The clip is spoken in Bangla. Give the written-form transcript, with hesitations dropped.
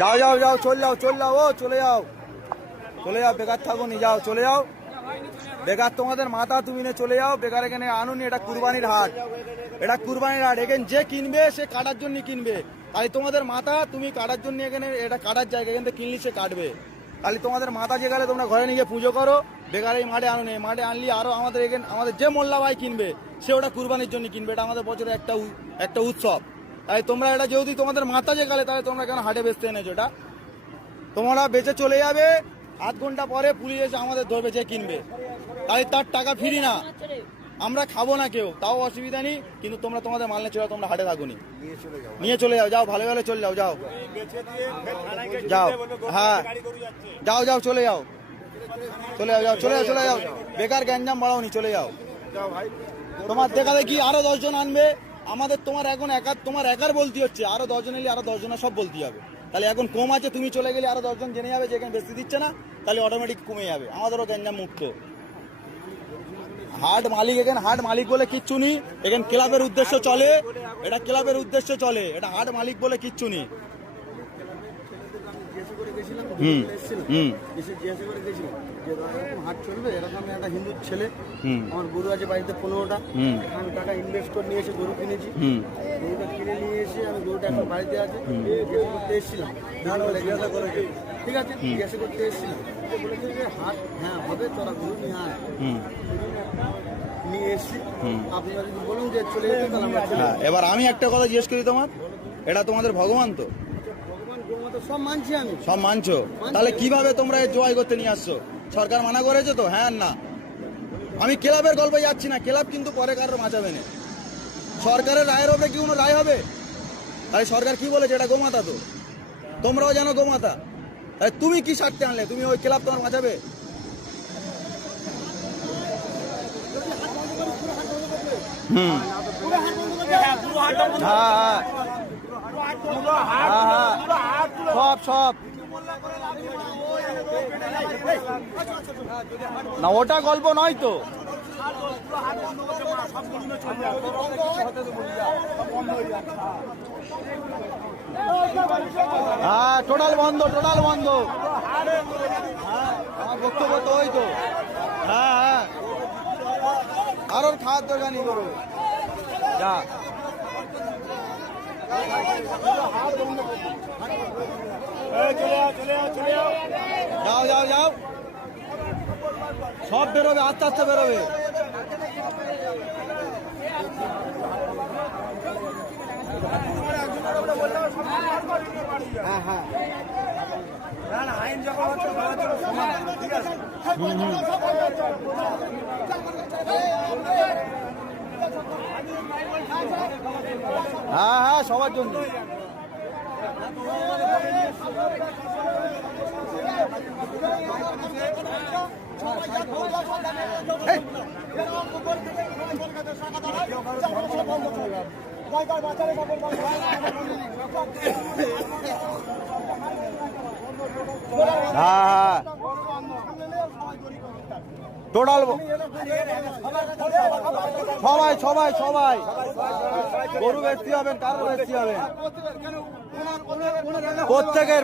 যাও যাও যাও, চলে যাও চলে যাও, ও চলে যাও চলে যাও, বেকার থাকো নি, যাও চলে যাও। বেকার তোমাদের মাথা, তুমি নিয়ে চলে যাও। বেকার এখানে আনুনি, এটা কুরবানির হাট, এটা কুরবানির হাট। এখানে যে কিনবে সে কাটার জন্য কিনবে। তাই তোমাদের মাথা, তুমি কাটার জন্য এখানে, এটা কাটার জায়গা, এখান থেকে কিনলি সে কাটবে। তাহলে তোমাদের মাথা যে গেলে তোমরা ঘরে নিয়ে পুজো করো। বেকার এই মাঠে আনুনি, মাঠে আনলি আরো আমাদের এখানে আমাদের যে মোল্লা ভাই কিনবে সে ওটা কুরবানির জন্য কিনবে। এটা আমাদের বছরের একটা উৎসব। তাই তোমরা এটা যেহেতু তোমাদের মাথা যে গেলে, তাহলে তোমরা কেন হাটে বেচতে এনেছো? এটা তোমরা বেচে চলে যাবে, আধ ঘন্টা পরে পুলিশ এসে আমাদের ধরবে যে কিনবে। তাই তার টাকা ফিরি না, আমরা খাবো না কেউ, তাও অসুবিধা নেই। কিন্তু তোমরা তোমাদের মাল নিয়ে চলে যাও, তোমরা হাটে থাকুনি, নিয়ে চলে যাও। যাও ভালো ভালো চলে যাও, যাও যাও, হ্যাঁ যাও যাও, চলে যাও চলে যাও, যাও চলে যাও, চলে যাও। বেকার গ্যাঞ্জাম বাড়াওনি, চলে যাও। তোমার দেখা দেখি আরো 10 জন আনবে আমাদের। তোমার এখন তোমার একার বলতে হচ্ছে, আরো 10 জন এলে আরো 10 জনের সব বলতে হবে। তাহলে এখন কম আছে, তুমি চলে গেলে আরো 10 জন জেনে যাবে যে এখানে বেশি দিচ্ছে না, তাহলে অটোমেটিক কমে যাবে। আমাদেরও গ্যাঞ্জাম মুক্ত হাট মালিক। এখানে হাট মালিক বলে কিচ্ছু নেই, এখানে ক্লাবের উদ্দেশ্য চলে, এটা ক্লাবের উদ্দেশ্য চলে, এটা হাট মালিক বলে কিচ্ছু নেই। হাট চলবে এরকম একটা হিন্দু ছেলে, আমার গরু আছে বাড়িতে 15টা, আমি টাকা ইনভেস্ট করে নিয়ে এসে গরু কিনেছি। গরুটা কিনে নিয়ে এসে আমি গরুটা এখন বাড়িতে আছে, জিজ্ঞাসা করতে এসেছিলাম। ঠিক আছে, জিজ্ঞাসা করতে এসেছিলাম, বলেছে যে হাট হ্যাঁ হবে, তোরা গরু নিয়ে আয়। নিয়ে এসছি, আপনারা যদি বলুন যে চলে যেতে, তাহলে আমরা চলে যাবো। এবার আমি একটা কথা জিজ্ঞেস করি, তোমার এটা তোমাদের ভগবান তো? সব মানছি আমি, সব মানছো, তাহলে কিভাবে তোমরা জয় করতে নিয়ে আসছো? সরকার মানা করেছে তো? হ্যাঁ না, আমি ক্লাবের গল্পে যাচ্ছি না, ক্লাব কিন্তু পরে কারোর বাঁচাবে না। সরকারের রায়ের ওপরে কি কোনো রায় হবে? তাই সরকার কি বলেছে? এটা গোমাতা তো, তোমরাও জানো গোমাতা। তাই তুমি কি স্বার্থে আনলে? তুমি ওই ক্লাব তোমার বাঁচাবে? সব না, ওটা গল্প নয় তো। হ্যাঁ টোটাল বন্ধ, টোটাল বন্ধ। হ্যাঁ আমার বক্তব্য তো ওই তো। হ্যাঁ হ্যাঁ, কারোর খাওয়ার দরকার নেই, করো যা। যাও যাও যাও, সব বেরোবে, আস্তে আস্তে বেরোবে। হ্যাঁ হ্যাঁ, আইন যখন হচ্ছে ঠিক আছে। হ্যাঁ হ্যাঁ, সবার জন্য। হ্যাঁ টোটাল সবাই সবাই সবাই গরু বেশি হবেন, কারো বেশি হবে, প্রত্যেকের